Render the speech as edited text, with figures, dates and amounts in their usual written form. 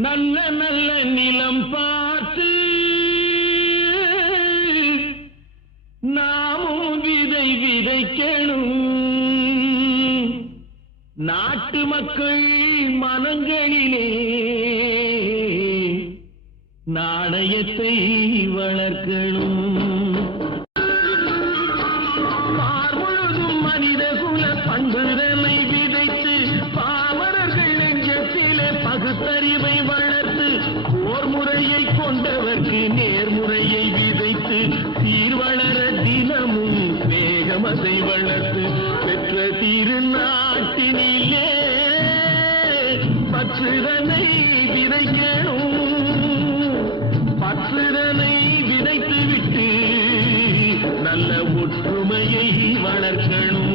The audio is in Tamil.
நல்ல நல்ல நிலம் பார்த்து நாமும் விதை விதைக்கணும். நாட்டு மக்கள் மனங்களிலே நாணயத்தை வளர்க்கணும். பார்முழுதும் மனித குல பண்புதனை விதைத்து பாமரர்கள் நெஞ்சத்திலே பகுத்தறிவை வளர்த்து போர் முறையை கொண்டவர்க்கு நேர்முறையை விதைத்து சீர்வளர தினமும் வேகமதை வளர்த்து பெற்ற திருநாட்டினிலே பற்றுதனை விதைக்கணும். பற்றுதனை விதைத்து விட்டு நல்ல ஒற்றுமையை வளர்க்கணும்.